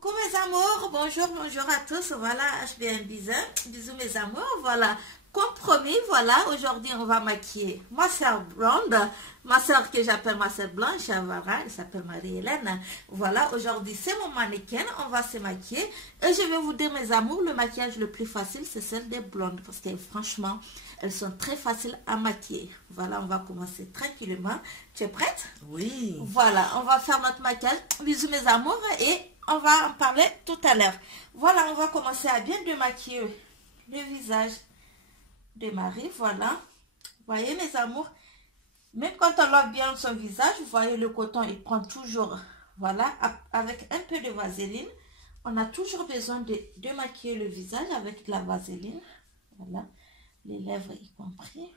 Coucou mes amours, bonjour à tous, voilà, HBM bisous mes amours, voilà, comme promis, voilà, aujourd'hui on va maquiller ma soeur blonde, ma soeur que j'appelle ma soeur blanche, voilà, elle s'appelle Marie-Hélène, voilà, aujourd'hui c'est mon mannequin, on va se maquiller, et je vais vous dire mes amours, le maquillage le plus facile c'est celle des blondes, parce que franchement, elles sont très faciles à maquiller, voilà, on va commencer tranquillement, tu es prête? Oui. Voilà, on va faire notre maquillage, bisous mes amours, et on va en parler tout à l'heure. Voilà, on va commencer à bien démaquiller le visage de Marie. Voilà. Vous voyez mes amours, même quand on lave bien son visage, vous voyez le coton, il prend toujours, voilà, avec un peu de vaseline. On a toujours besoin de démaquiller le visage avec de la vaseline. Voilà, les lèvres y compris.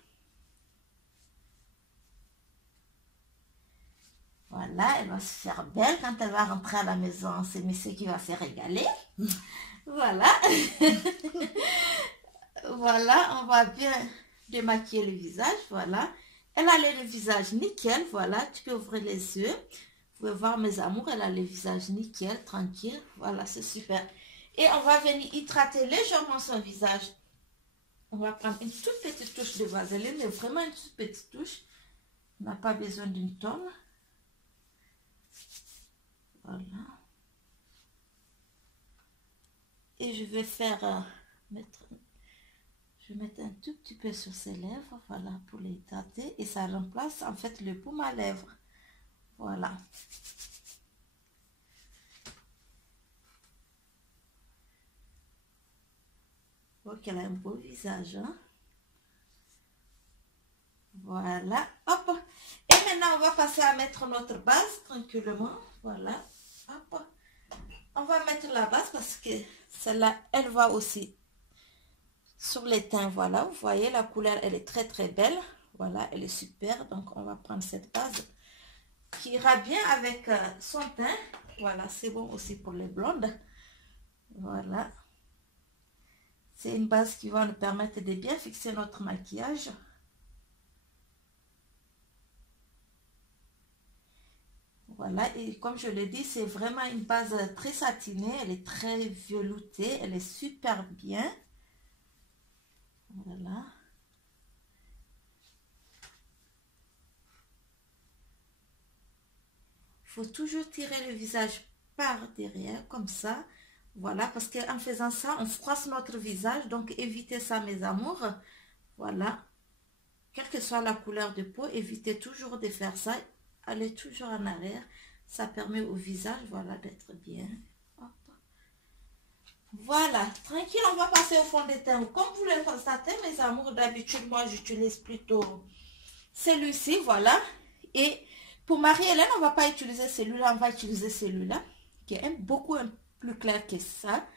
Voilà, elle va se faire belle quand elle va rentrer à la maison. C'est monsieur qui va se régaler. Voilà. Voilà, on va bien démaquiller le visage. Voilà. Elle a le visage nickel. Voilà, tu peux ouvrir les yeux. Vous pouvez voir mes amours, elle a le visage nickel, tranquille. Voilà, c'est super. Et on va venir hydrater légèrement son visage. On va prendre une toute petite touche de vaseline, mais vraiment une toute petite touche. On n'a pas besoin d'une tonne. Voilà. Et je vais faire je vais mettre un tout petit peu sur ses lèvres, voilà, pour les hydrater. Et ça remplace en fait le baume à lèvres. Voilà. Donc elle a un beau visage, hein? Voilà, hop. Et maintenant on va passer à mettre notre base tranquillement. Voilà, hop. On va mettre la base parce que celle-là, elle va aussi sur les teints. Voilà, vous voyez la couleur, elle est très très belle. Voilà, elle est super. Donc on va prendre cette base qui ira bien avec son teint. Voilà, c'est bon aussi pour les blondes. Voilà. C'est une base qui va nous permettre de bien fixer notre maquillage. Voilà, et comme je l'ai dit, c'est vraiment une base très satinée, elle est très veloutée, elle est super bien. Voilà. Il faut toujours tirer le visage par derrière, comme ça. Voilà, parce qu'en faisant ça, on froisse notre visage, donc évitez ça mes amours. Voilà. Quelle que soit la couleur de peau, évitez toujours de faire ça. Allez toujours en arrière. Ça permet au visage, voilà, d'être bien. Hop. Voilà, tranquille, on va passer au fond de teint. Comme vous le constatez, mes amours, d'habitude, moi, j'utilise plutôt celui-ci, voilà. Et pour Marie-Hélène, on ne va pas utiliser celui-là, on va utiliser celui-là, qui est beaucoup plus clair que ça.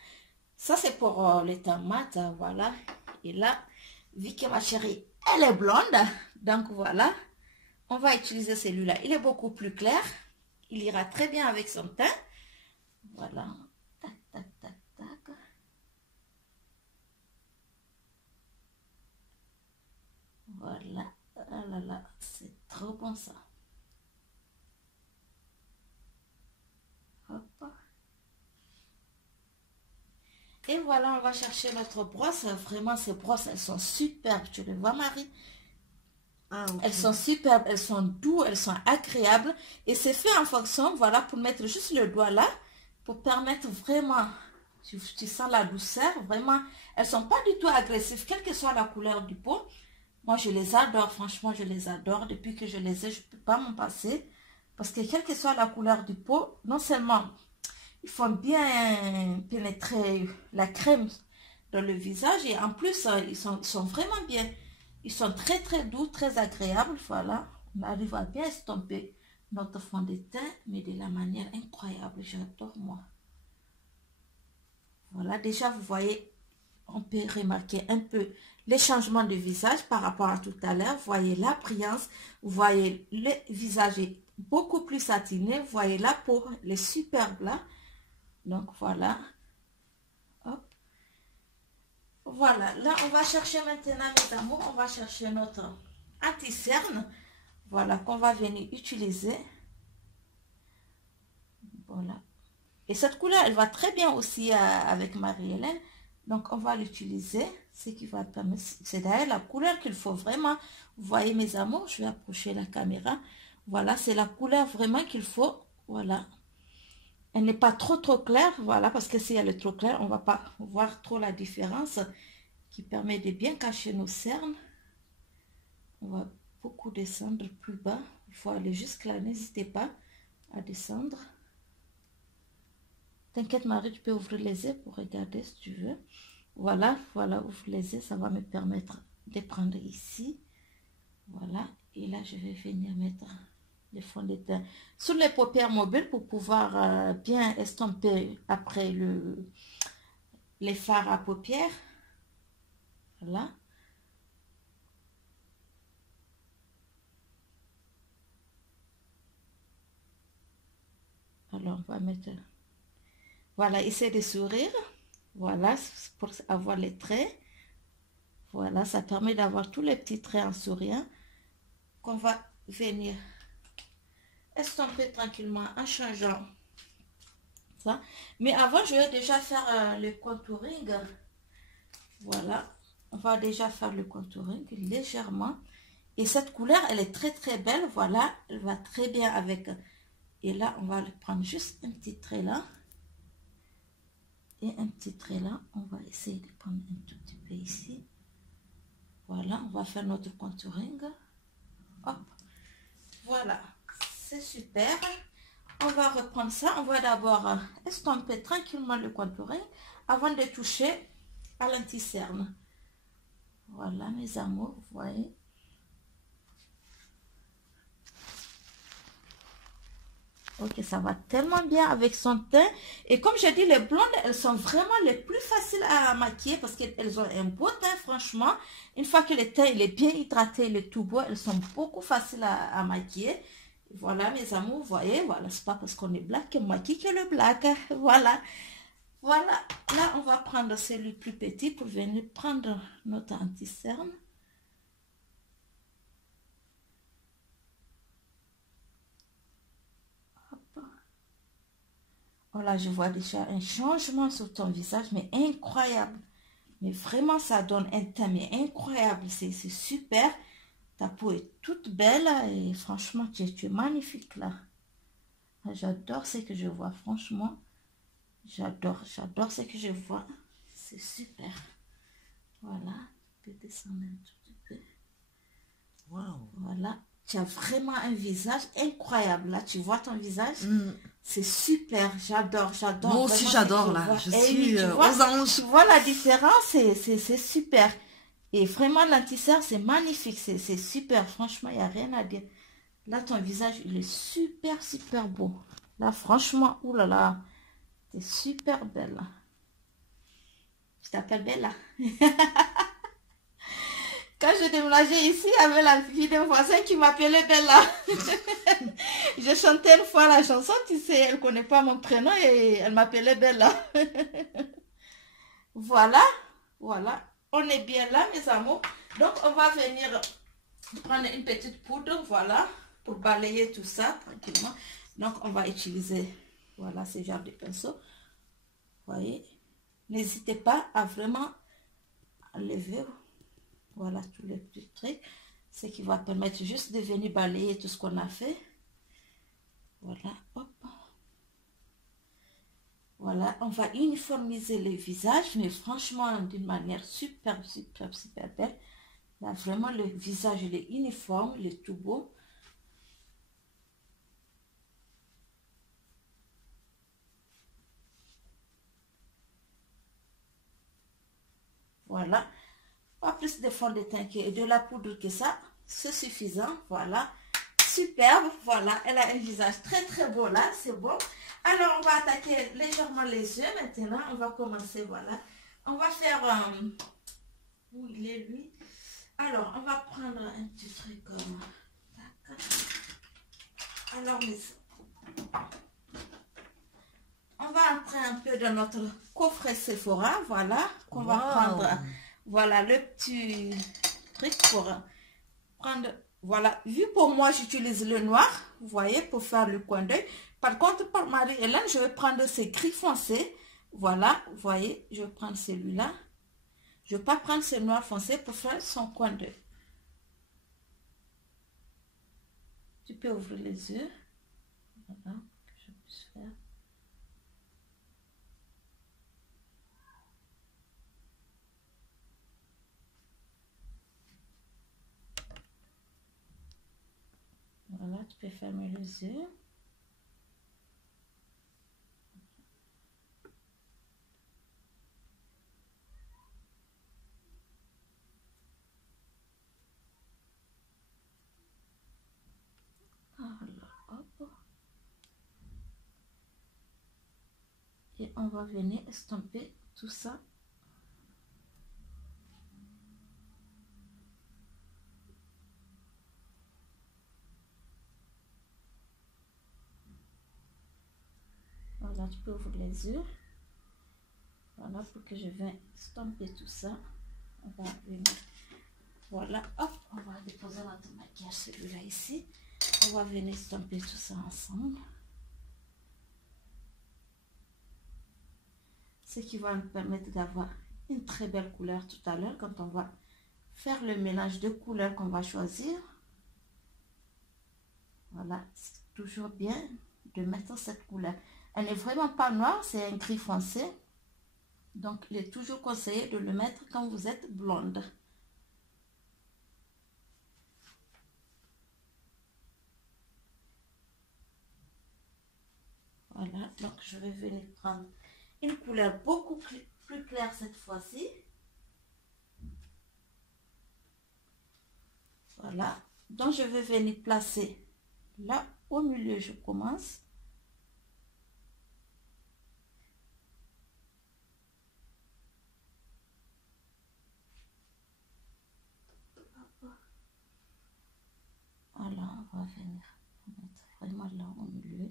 Ça, c'est pour les teints mat, voilà. Et là, vu que ma chérie, elle est blonde, donc voilà. On va utiliser celui-là. Il est beaucoup plus clair. Il ira très bien avec son teint. Voilà. Tac, tac, tac, tac. Voilà. Ah là là, c'est trop bon ça. Hop. Et voilà, on va chercher notre brosse. Vraiment, ces brosses, elles sont superbes. Tu les vois, Marie? Ah, okay. Elles sont superbes, elles sont douces, elles sont agréables. Et c'est fait en fonction, voilà, pour mettre juste le doigt là, pour permettre vraiment, tu sens la douceur, vraiment. Elles ne sont pas du tout agressives, quelle que soit la couleur du pot. Moi, je les adore, franchement, je les adore. Depuis que je les ai, je ne peux pas m'en passer. Parce que quelle que soit la couleur du pot, non seulement, ils font bien pénétrer la crème dans le visage, et en plus, ils sont vraiment bien. Ils sont très très doux, très agréables, voilà. On arrive à bien estomper notre fond de teint, mais de la manière incroyable, j'adore moi. Voilà, déjà vous voyez, on peut remarquer un peu les changements de visage par rapport à tout à l'heure. Vous voyez la brillance, vous voyez le visage est beaucoup plus satiné, vous voyez la peau, elle est superbe là. Donc voilà. Hop. Voilà, là on va chercher maintenant mes amours, on va chercher notre anti-cerne, voilà, qu'on va venir utiliser. Voilà, Et cette couleur, elle va très bien aussi avec Marie-Hélène. Donc, on va l'utiliser. Ce qui va permettre, c'est d'ailleurs la couleur qu'il faut vraiment. Vous voyez mes amours, je vais approcher la caméra. Voilà, c'est la couleur vraiment qu'il faut. Voilà. Elle n'est pas trop claire, voilà, parce que si elle est trop claire, on ne va pas voir trop la différence qui permet de bien cacher nos cernes. On va beaucoup descendre plus bas. Il faut aller jusque là, n'hésitez pas à descendre. T'inquiète Marie, tu peux ouvrir les yeux pour regarder si tu veux. Voilà, voilà, ouvre les yeux, ça va me permettre de prendre ici. Voilà, et là je vais venir mettre le fond de teint sur les paupières mobiles pour pouvoir bien estomper après les fards à paupières. Voilà. Alors on va mettre, voilà, essayer de sourire. Voilà, pour avoir les traits. Voilà, ça permet d'avoir tous les petits traits en souriant qu'on va venir estomper tranquillement en changeant ça. Mais avant, je vais déjà faire le contouring. Voilà, on va déjà faire le contouring légèrement. Et cette couleur, elle est très belle. Voilà, elle va très bien avec. Et là, on va prendre juste un petit trait là. Et un petit trait là. On va essayer de prendre un tout petit peu ici. Voilà, on va faire notre contouring. Hop, voilà, c'est super. On va reprendre ça. On va d'abord estomper tranquillement le contouring avant de toucher à l'anti-cerne. Voilà mes amours, vous voyez. Ok, ça va tellement bien avec son teint. Et comme je dis, les blondes, elles sont vraiment les plus faciles à maquiller parce qu'elles ont un beau teint, franchement. Une fois que le teint il est bien hydraté, il est tout beau, elles sont beaucoup faciles à maquiller. Voilà mes amours, vous voyez, voilà, c'est pas parce qu'on est black qu'on maquille que le black. Voilà. Voilà, là on va prendre celui plus petit pour venir prendre notre anti-cerne. Oh là, je vois déjà un changement sur ton visage, mais incroyable. Mais vraiment, ça donne un teint, mais incroyable. C'est super. Ta peau est toute belle et franchement, tu es magnifique là. J'adore ce que je vois, franchement. J'adore ce que je vois. C'est super. Voilà. Tu peux descendre un tout petit peu. Wow. Voilà. Tu as vraiment un visage incroyable. Là, tu vois ton visage. C'est super. J'adore. Moi aussi, j'adore là. Je suis aux anges. Tu vois la différence. C'est super. Et vraiment, l'anti-cerne, c'est magnifique. C'est super. Franchement, il n'y a rien à dire. Là, ton visage, il est super beau. Là, franchement, oulala. T'es super belle. Je t'appelle Bella. Quand je déménageais ici, il y avait la fille d'un voisin qui m'appelait Bella. Je chantais une fois la chanson, tu sais, elle ne connaît pas mon prénom et elle m'appelait Bella. Voilà. On est bien là, mes amours. Donc, on va venir prendre une petite poudre, voilà, pour balayer tout ça tranquillement. Donc, on va utiliser, voilà, ce genre de pinceau. Vous voyez, n'hésitez pas à vraiment enlever, voilà, tous les petits trucs. Ce qui va permettre juste de venir balayer tout ce qu'on a fait. Voilà, hop. Voilà, on va uniformiser le visage, mais franchement, d'une manière super belle. Là, vraiment, le visage, il est uniforme, il est tout beau. Voilà. Pas plus de fond de teint et de la poudre que ça. C'est suffisant. Voilà. Superbe. Voilà. Elle a un visage très beau là. C'est bon. Alors, on va attaquer légèrement les yeux maintenant. On va commencer. Voilà. On va faire... où il est lui? Alors, on va prendre un petit truc comme... Alors, on va entrer un peu dans notre coffret Sephora. Voilà. Qu'on va prendre... Voilà le petit truc pour prendre, voilà, vu pour moi j'utilise le noir, vous voyez, pour faire le coin d'œil, Par contre, pour Marie-Hélène, je vais prendre ces gris foncés. Voilà, vous voyez, je vais prendre celui-là. Je ne vais pas prendre ce noir foncé pour faire son coin d'œil. Tu peux ouvrir les yeux. Voilà, que je puisse faire. Voilà, tu peux fermer les yeux. Voilà, hop. Et on va venir estomper tout ça. Voilà, tu peux ouvrir les yeux. Voilà, pour que je vienne estomper tout ça. On va venir. Voilà, hop, on va déposer notre maquillage, celui-là ici. On va venir estomper tout ça ensemble. Ce qui va nous permettre d'avoir une très belle couleur tout à l'heure quand on va faire le mélange de couleurs qu'on va choisir. Voilà, c'est toujours bien de mettre cette couleur. Elle n'est vraiment pas noire, c'est un gris foncé. Donc, il est toujours conseillé de le mettre quand vous êtes blonde. Voilà, donc je vais venir prendre une couleur beaucoup plus claire cette fois-ci. Voilà, donc je vais venir placer là au milieu, je commence. Voilà, on va venir mettre vraiment là au milieu.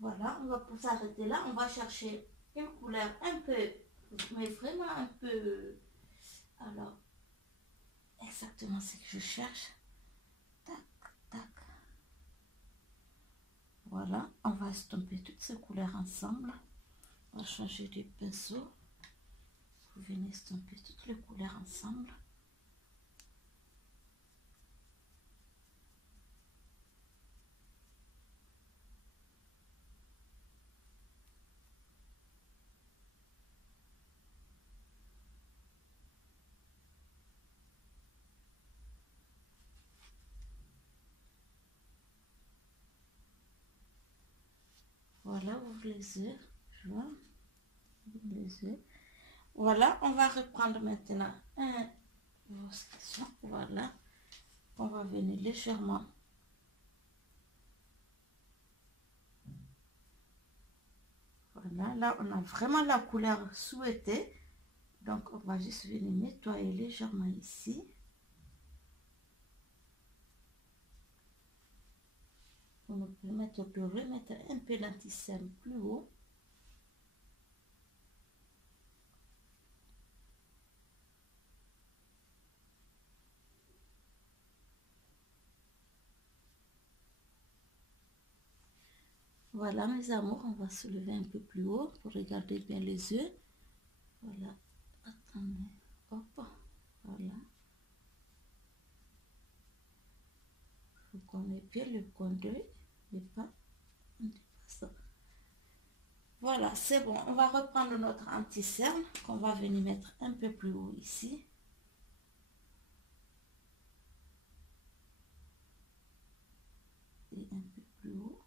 Voilà, on va s'arrêter là. On va chercher une couleur un peu, mais vraiment un peu. Alors, exactement ce que je cherche. Tac, tac. Voilà, on va estomper toutes ces couleurs ensemble. On va changer de pinceau. Vous venez estomper toutes les couleurs ensemble. Voilà, ouvre les yeux. Je vois. Ouvre les yeux. Voilà, on va reprendre maintenant vos stations. Voilà. On va venir légèrement. Voilà, là on a vraiment la couleur souhaitée. Donc on va juste venir nettoyer légèrement ici. Pour nous permettre de remettre un peu l'anti-cerne plus haut. Voilà mes amours, on va se lever un peu plus haut pour regarder bien les yeux. Voilà, attendez, hop, voilà. Il faut qu'on ait bien le coin d'œil, mais pas un dépassant. Voilà, c'est bon, on va reprendre notre anti-cerne qu'on va venir mettre un peu plus haut ici. Et un peu plus haut.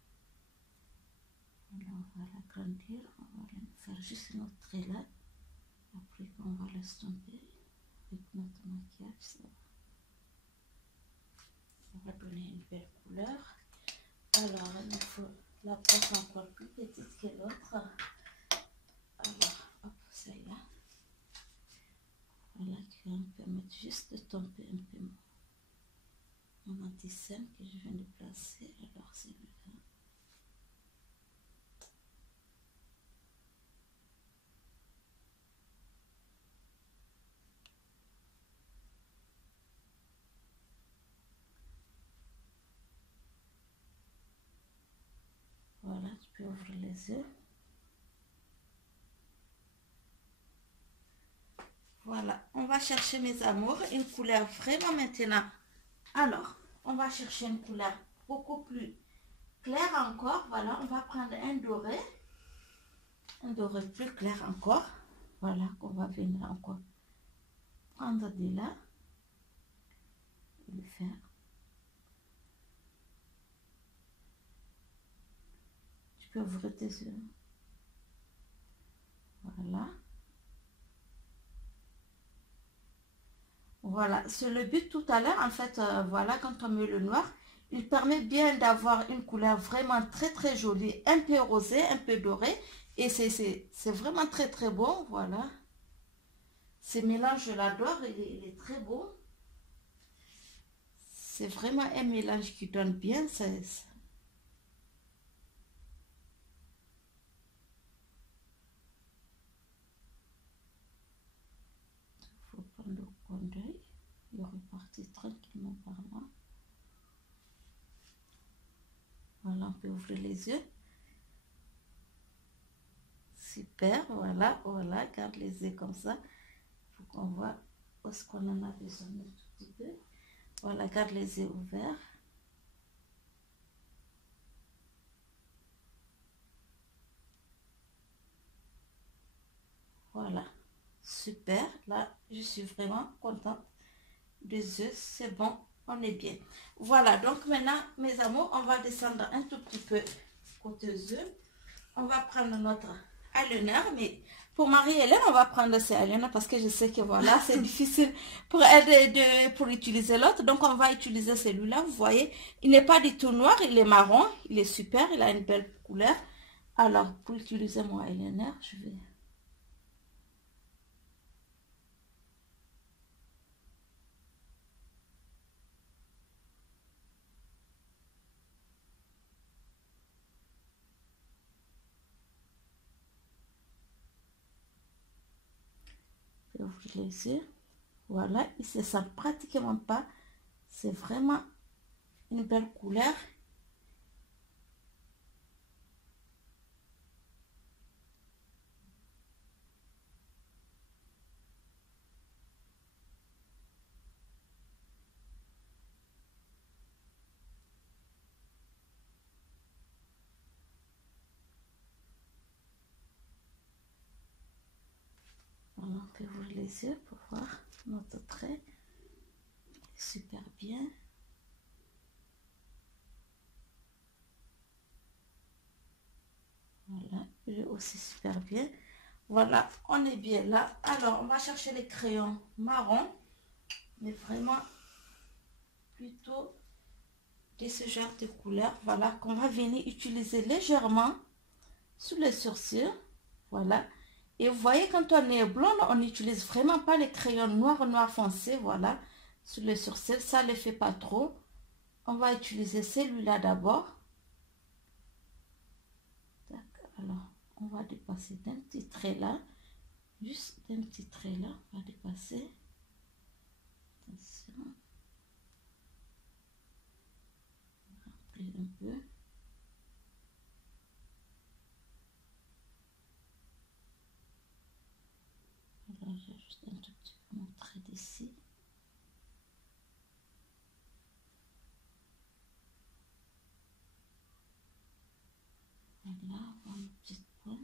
On va l'agrandir, on va faire juste notre trait là. Après on va l'estomper avec notre maquillage. Ça va donner une belle couleur. Alors il faut la brosse encore plus petite que l'autre. Alors hop, celle-là. Voilà, qui va me permettre juste de tomber un peu mon anti-cerne que je viens de placer. Alors, c'est là. Voilà, tu peux ouvrir les yeux. Voilà, on va chercher mes amours, une couleur vraiment maintenant. Alors, on va chercher une couleur beaucoup plus claire encore. Voilà, on va prendre un doré plus clair encore. Voilà, qu'on va venir encore prendre de là et le faire. Tu peux ouvrir tes yeux. Voilà. Voilà, c'est le but tout à l'heure. En fait, voilà, quand on met le noir, il permet bien d'avoir une couleur vraiment très très jolie, un peu rosé, un peu doré. Et c'est vraiment très très beau, voilà. Ce mélange, je l'adore, il est très beau. C'est vraiment un mélange qui donne bien. Il faut prendre le coin d'œil et repartir tranquillement par là. Voilà, on peut ouvrir les yeux. Super, voilà, voilà, garde les yeux comme ça. Il faut qu'on voit où est-ce qu'on en a besoin un tout petit peu. Voilà, garde les yeux ouverts. Voilà, super. Là, je suis vraiment contente des yeux. C'est bon, on est bien. Voilà, donc maintenant, mes amours, on va descendre un tout petit peu côté yeux. On va prendre notre eyeliner, mais pour Marie-Hélène, on va prendre ces eyeliner parce que je sais que voilà, c'est difficile pour elle pour utiliser l'autre. Donc, on va utiliser celui-là. Vous voyez, il n'est pas du tout noir, il est marron. Il est super, il a une belle couleur. Alors, pour utiliser mon eyeliner, je vais... ouvrir les yeux. Voilà, il se sent pratiquement pas. C'est vraiment une belle couleur. Voilà, on peut ouvrir les yeux pour voir notre trait. Super bien. Voilà, il est aussi super bien. Voilà, on est bien là. Alors, on va chercher les crayons marron, mais vraiment plutôt de ce genre de couleur. Voilà, qu'on va venir utiliser légèrement sous les sourcils. Voilà. Et vous voyez, quand on est blond, on n'utilise vraiment pas les crayons noir foncé. Voilà, sous les sourcils, ça ne les fait pas trop. On va utiliser celui-là d'abord. Alors, on va dépasser d'un petit trait là. Juste d'un petit trait là, on va dépasser. Attention. Remplir un peu. Alors, j'ajuste un tout petit peu mon trait d'ici. Voilà, une petite pointe.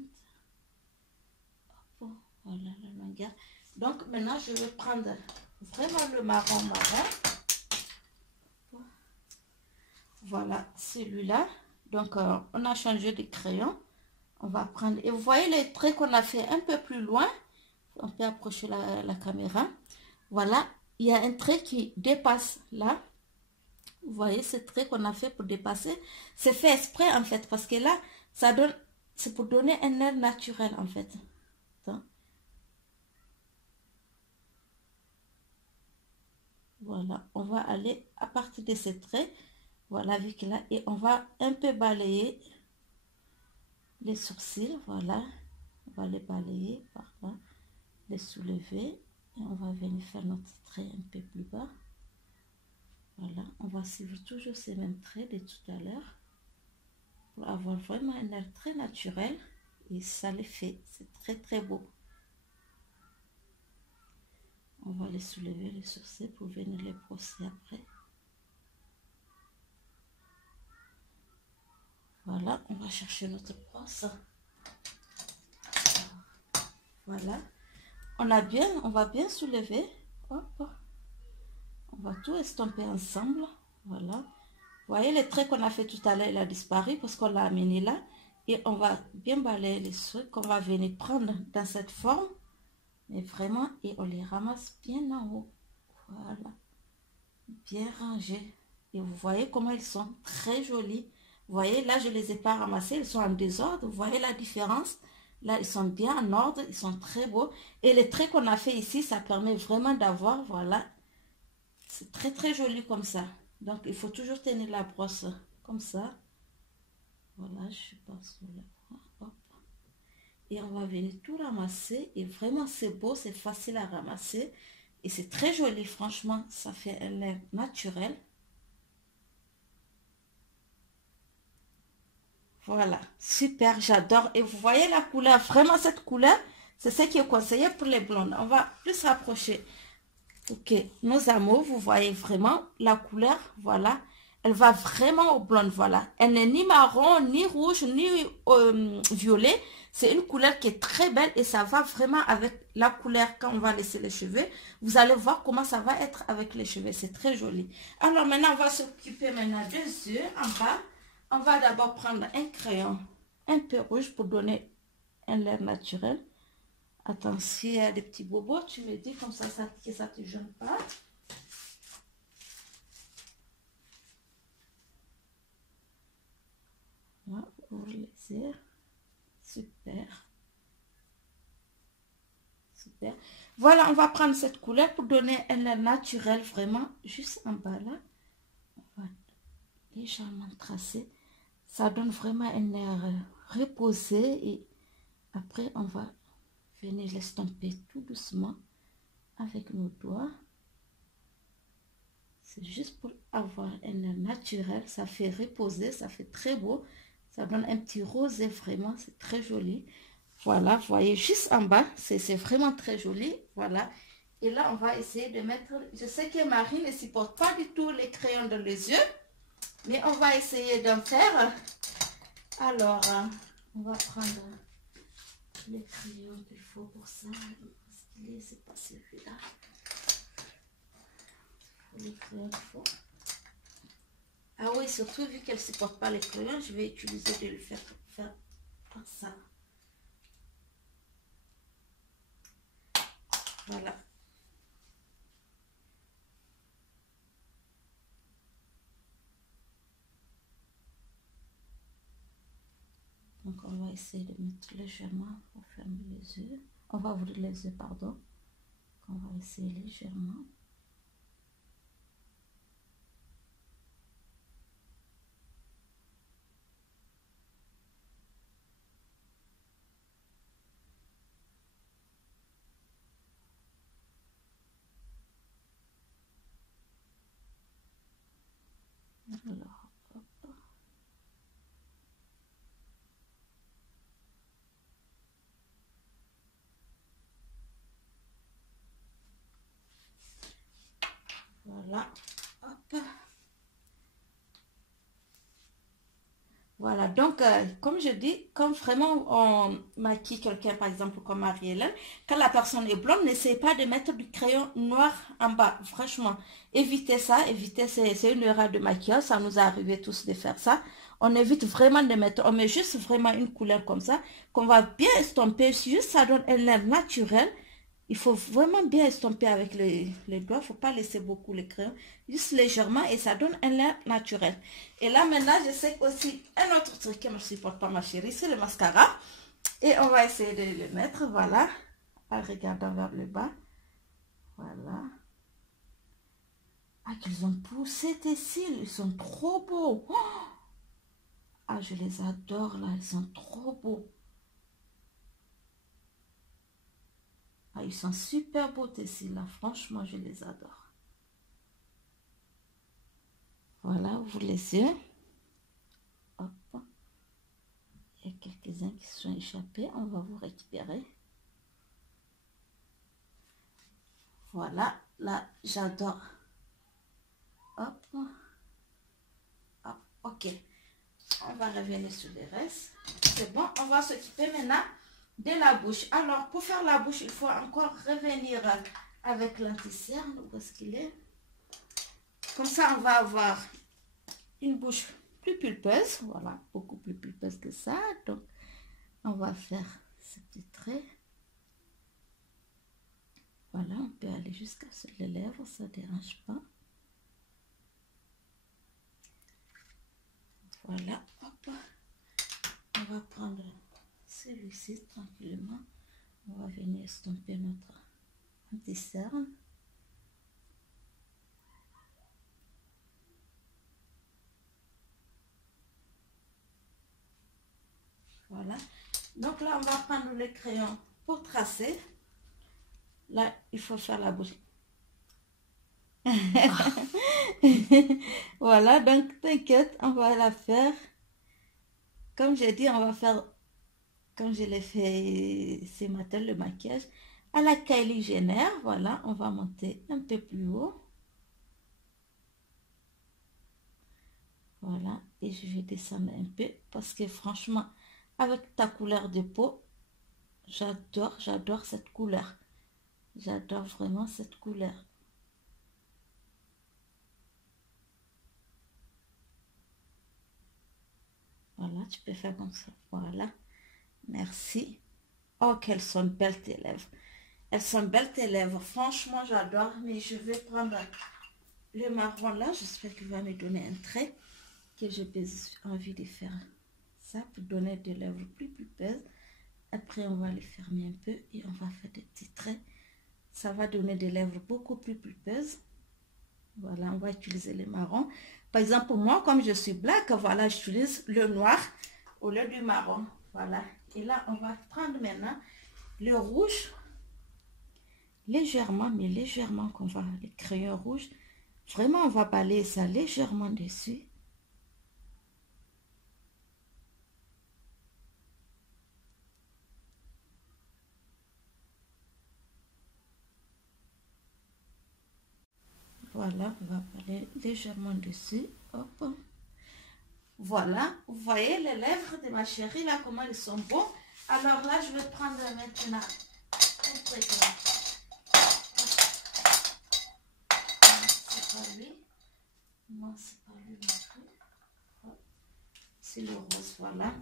Hop, voilà la longueur. Donc maintenant, je vais prendre vraiment le marron. Voilà, celui-là. Donc, on a changé de crayon. On va prendre... Et vous voyez les traits qu'on a fait un peu plus loin. On peut approcher la caméra. Voilà, il y a un trait qui dépasse là. Vous voyez ce trait qu'on a fait pour dépasser. C'est fait exprès en fait, parce que là, ça donne... C'est pour donner un air naturel en fait. Attends. Voilà, on va aller à partir de ces traits, voilà, avec là, et on va un peu balayer les sourcils, voilà, on va les balayer par là, les soulever, et on va venir faire notre trait un peu plus bas. Voilà, on va suivre toujours ces mêmes traits de tout à l'heure, pour avoir vraiment un air très naturel, et ça le fait, c'est très très beau. On va les soulever les sourcils pour venir les brosser après. Voilà, on va chercher notre brosse. Voilà, on va bien soulever. Hop. On va tout estomper ensemble. Voilà. Vous voyez les traits qu'on a fait tout à l'heure, il a disparu parce qu'on l'a amené là. Et on va bien balayer les trucs qu'on va venir prendre dans cette forme. Mais vraiment, et on les ramasse bien en haut. Voilà. Bien rangés. Et vous voyez comment ils sont très jolis. Vous voyez, là, je ne les ai pas ramassés. Ils sont en désordre. Vous voyez la différence? Là, ils sont bien en ordre. Ils sont très beaux. Et les traits qu'on a fait ici, ça permet vraiment d'avoir, voilà. C'est très, très joli comme ça. Donc, il faut toujours tenir la brosse comme ça. Voilà, je passe sur la brosse. Hop. Et on va venir tout ramasser. Et vraiment, c'est beau. C'est facile à ramasser. Et c'est très joli, franchement. Ça fait un air naturel. Voilà, super, j'adore. Et vous voyez la couleur, vraiment cette couleur, c'est ce qui est conseillé pour les blondes. On va plus se rapprocher. Ok, nos amours, vous voyez vraiment la couleur, voilà. Elle va vraiment aux blondes, voilà. Elle n'est ni marron, ni rouge, ni violet. C'est une couleur qui est très belle et ça va vraiment avec la couleur quand on va laisser les cheveux. Vous allez voir comment ça va être avec les cheveux, c'est très joli. Alors maintenant, on va s'occuper maintenant des yeux en bas. On va d'abord prendre un crayon un peu rouge pour donner un air naturel. Attends, s'il y a des petits bobos, tu me dis comme ça, que ça ne te gêne pas. Voilà, pour les yeux. Super. Super. Voilà, on va prendre cette couleur pour donner un air naturel, vraiment, juste en bas là. On va légèrement tracer. Ça donne vraiment un air reposé et après on va venir l'estomper tout doucement avec nos doigts. C'est juste pour avoir un air naturel, ça fait reposer, ça fait très beau, ça donne un petit rosé vraiment, c'est très joli. Voilà, vous voyez juste en bas, c'est vraiment très joli, voilà. Et là on va essayer de mettre, je sais que Marie ne supporte pas du tout les crayons dans les yeux, mais on va essayer d'en faire. Alors, on va prendre les crayons qu'il faut pour ça. C'est pas celui-là. Les crayons qu'il faut. Ah oui, surtout vu qu'elle ne supporte pas les crayons, je vais utiliser de le faire comme ça. Voilà. Donc, on va essayer de mettre légèrement pour fermer les yeux. On va ouvrir les yeux, pardon. On va essayer légèrement. Alors, hop. Voilà, hop. Voilà, donc comme je dis, comme vraiment on maquille quelqu'un, par exemple comme Marie-Hélène, quand la personne est blonde, n'essayez pas de mettre du crayon noir en bas, franchement. Évitez ça, évitez, c'est une erreur de maquillage, ça nous est arrivé tous de faire ça. On évite vraiment de mettre, on met juste vraiment une couleur comme ça, qu'on va bien estomper, juste ça donne un air naturel. Il faut vraiment bien estomper avec les doigts. Il ne faut pas laisser beaucoup les crayons. Juste légèrement et ça donne un air naturel. Et là maintenant, je sais aussi un autre truc qui ne me supporte pas ma chérie, c'est le mascara. Et on va essayer de le mettre, voilà. En regardant vers le bas. Voilà. Ah, qu'ils ont poussé tes cils, ils sont trop beaux. Oh, ah, je les adore là, ils sont trop beaux. Ah, ils sont super beaux tes cils là, franchement, je les adore. Voilà, ouvre les yeux. Hop. Il y a quelques-uns qui se sont échappés, on va vous récupérer. Voilà, là, j'adore. Hop. Hop, ok. On va revenir sur les restes. C'est bon, on va s'occuper maintenant de la bouche. Alors, pour faire la bouche, il faut encore revenir avec l'anti-cerne. Où est-ce qu'il est? Comme ça, on va avoir une bouche plus pulpeuse. Voilà, beaucoup plus pulpeuse que ça. Donc, on va faire ce petit trait. Voilà, on peut aller jusqu'à sur les lèvres, ça ne dérange pas. Voilà, hop. On va prendre celui-ci tranquillement. On va venir estomper notre anti-cerne. Voilà. Donc là, on va prendre le crayon pour tracer. Là, il faut faire la bouche. Voilà, donc t'inquiète, on va la faire. Comme j'ai dit, on va faire, comme je l'ai fait ce matin, le maquillage à la Kylie Jenner. Voilà, on va monter un peu plus haut. Voilà, et je vais descendre un peu parce que franchement, avec ta couleur de peau, j'adore cette couleur. J'adore vraiment cette couleur. Voilà, tu peux faire comme ça. Voilà. Merci. Oh, qu'elles sont belles tes lèvres. Elles sont belles tes lèvres. Franchement, j'adore. Mais je vais prendre le marron là. J'espère qu'il va me donner un trait que j'ai envie de faire. Ça pour donner des lèvres plus pulpeuses. Après, on va les fermer un peu et on va faire des petits traits. Ça va donner des lèvres beaucoup plus pulpeuses. Voilà, on va utiliser les marrons. Par exemple, pour moi, comme je suis black, voilà, j'utilise le noir au lieu du marron. Voilà. Et là, on va prendre maintenant le rouge. Légèrement, mais légèrement qu'on va, le crayon rouge. Vraiment, on va balayer ça légèrement dessus. Voilà, on va aller légèrement dessus. Hop. Voilà, vous voyez les lèvres de ma chérie, là, comment ils sont beaux. Alors là, je vais prendre maintenant un truc là. C'est pas lui. Non, c'est pas lui non plus. C'est le rose, voilà.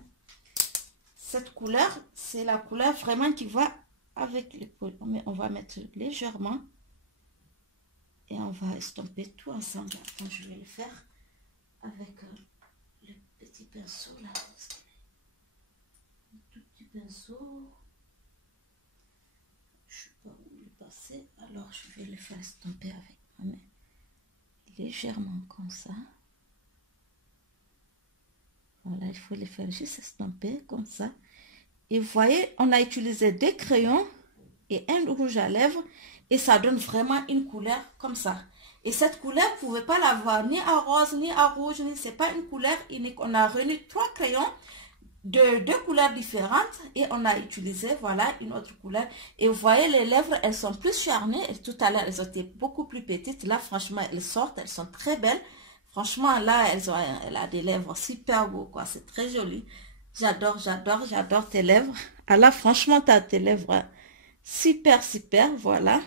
Cette couleur, c'est la couleur vraiment qui va avec les peaux. Mais on va mettre légèrement. Et on va estomper tout ensemble. Attends, je vais le faire avec le petit pinceau là. Un tout petit pinceau. Je ne sais pas où il est passé. Alors je vais le faire estomper avec ma main. Légèrement comme ça. Voilà, il faut le faire juste estomper comme ça. Et vous voyez, on a utilisé des crayons et un rouge à lèvres. Et ça donne vraiment une couleur comme ça. Et cette couleur, vous ne pouvez pas l'avoir ni à rose, ni à rouge. C'est pas une couleur unique. On a réuni 3 crayons de 2 couleurs différentes. Et on a utilisé, voilà, une autre couleur. Et vous voyez, les lèvres, elles sont plus charnues. Et tout à l'heure, elles étaient beaucoup plus petites. Là, franchement, elles sortent. Elles sont très belles. Franchement, là, elle a des lèvres super beaux, quoi. C'est très joli. J'adore tes lèvres. Ah là, franchement, tu as tes lèvres super, super. Voilà.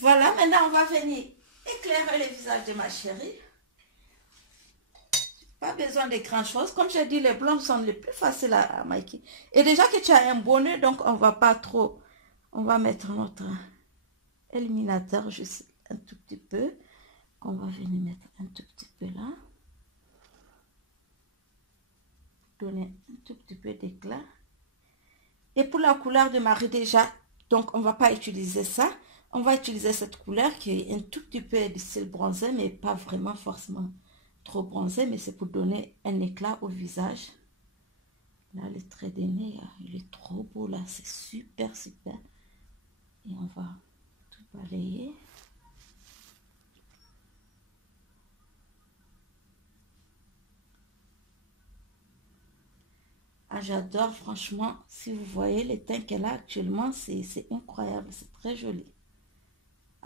Voilà, maintenant on va venir éclairer le visage de ma chérie. Pas besoin de grand chose. Comme j'ai dit, les blancs sont les plus faciles à maquiller. Et déjà que tu as un bonnet, donc on va pas trop. On va mettre notre éliminateur juste un tout petit peu. On va venir mettre un tout petit peu là. Donner un tout petit peu d'éclat. Et pour la couleur de Marie déjà, donc on va pas utiliser ça. On va utiliser cette couleur qui est un tout petit peu du style bronzé, mais pas vraiment forcément trop bronzé, mais c'est pour donner un éclat au visage. Là, le trait de nez, il est trop beau là, c'est super, super. Et on va tout balayer. Ah, j'adore, franchement, si vous voyez les teints qu'elle a actuellement, c'est incroyable, c'est très joli.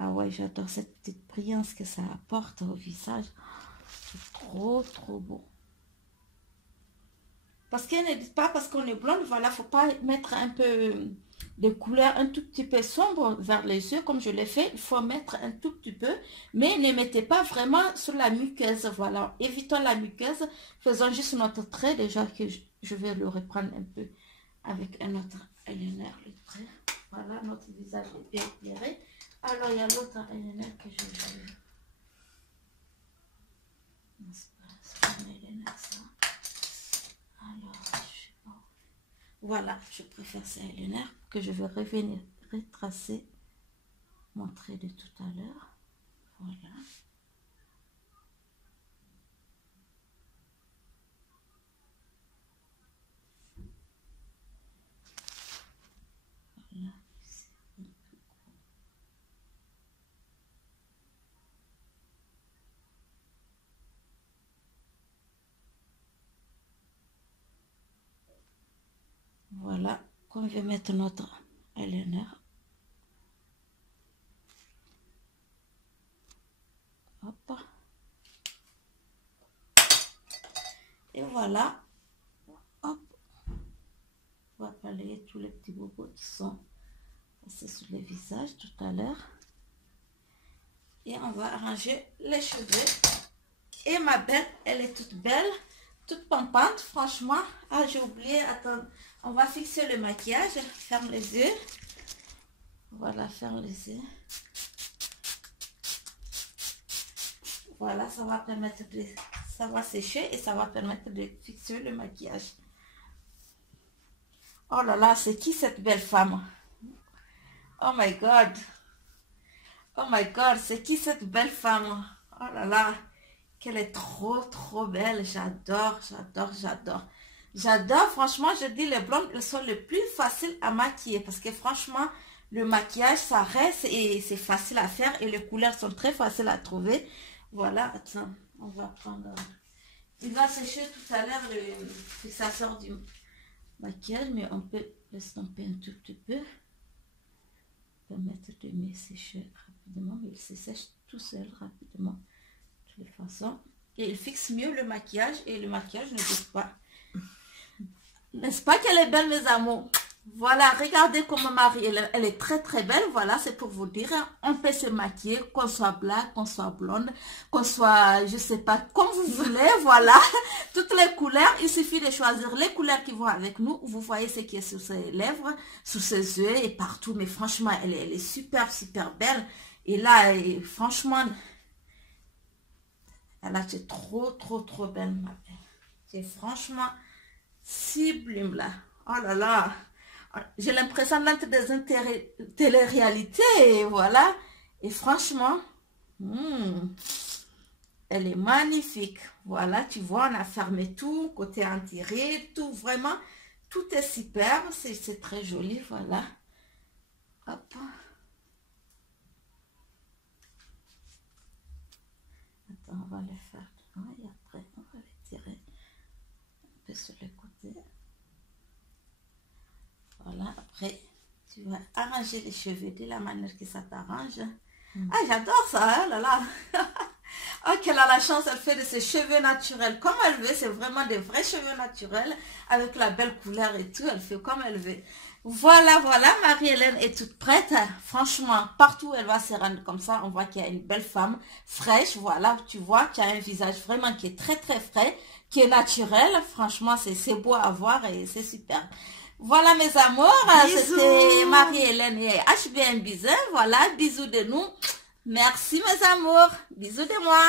Ah ouais, j'adore cette petite brillance que ça apporte au visage. C'est trop, trop beau. Parce qu'elle ne dit pas parce qu'on est blonde, voilà, faut pas mettre un peu de couleur un tout petit peu sombre vers les yeux, comme je l'ai fait. Il faut mettre un tout petit peu, mais ne mettez pas vraiment sur la muqueuse, voilà. Évitons la muqueuse, faisons juste notre trait, déjà que je vais le reprendre un peu avec un autre eyeliner, le trait. Voilà, notre visage est bien éclairé. Alors, il y a l'autre eyeliner que je vais... C'est pas un eyeliner, ça. Alors, je sais pas. Voilà, je préfère ces eyeliner que je vais revenir retracer mon trait de tout à l'heure. Voilà. Voilà. Voilà, on va mettre notre eyeliner. Hop. Et voilà. Hop. On va balayer tous les petits bobos qui sont passés sur le visage tout à l'heure. Et on va arranger les cheveux. Et ma belle, elle est toute belle, toute pompante, franchement. Ah, j'ai oublié, attends. On va fixer le maquillage. Ferme les yeux. Voilà, ferme les yeux. Voilà, ça va permettre de... Ça va sécher et ça va permettre de fixer le maquillage. Oh là là, c'est qui cette belle femme? Oh my God. Oh my God, c'est qui cette belle femme? Oh là là, qu'elle est trop, trop belle. J'adore, j'adore, j'adore. J'adore, franchement, je dis les blondes, elles sont les plus faciles à maquiller parce que franchement, le maquillage, ça reste et c'est facile à faire et les couleurs sont très faciles à trouver. Voilà, attends, on va prendre... Il va sécher tout à l'heure le fixateur du maquillage, mais on peut l'estomper un tout petit peu. Permettre de me sécher rapidement, mais il se sèche tout seul rapidement, de toutes les façons. Et il fixe mieux le maquillage et le maquillage ne bouge pas. N'est-ce pas qu'elle est belle, mes amours? Voilà, regardez comment Marie, elle est très très belle. Voilà, c'est pour vous dire, on peut se maquiller, qu'on soit black, qu'on soit blonde, qu'on soit, je sais pas, comme vous voulez. Voilà, toutes les couleurs. Il suffit de choisir les couleurs qui vont avec nous. Vous voyez ce qui est sur ses lèvres, sur ses yeux et partout. Mais franchement, elle est super super belle. Et là, franchement, elle c'est trop trop trop belle, ma belle. C'est franchement sublime là. Oh là là. J'ai l'impression d'être dans une télé-réalité, voilà. Et franchement, elle est magnifique. Voilà, tu vois, on a fermé tout, côté anti-rides, tout, vraiment, tout est super. C'est très joli, voilà. Hop. Attends, on va le faire. Et après, on va les tirer un peu sur les côtés. Voilà, après, tu vas arranger les cheveux de la manière que ça t'arrange. Ah, j'adore ça, hein, là là. Oh, qu'elle a la chance, elle fait de ses cheveux naturels comme elle veut. C'est vraiment des vrais cheveux naturels avec la belle couleur et tout. Elle fait comme elle veut. Voilà, voilà, Marie-Hélène est toute prête. Franchement, partout où elle va se rendre comme ça, on voit qu'il y a une belle femme fraîche. Voilà, tu vois qu'il y a un visage vraiment qui est très, très frais, qui est naturel. Franchement, c'est beau à voir et c'est super. Voilà mes amours, c'était Marie-Hélène et HBN Bisous. Voilà, bisous de nous. Merci mes amours, bisous de moi.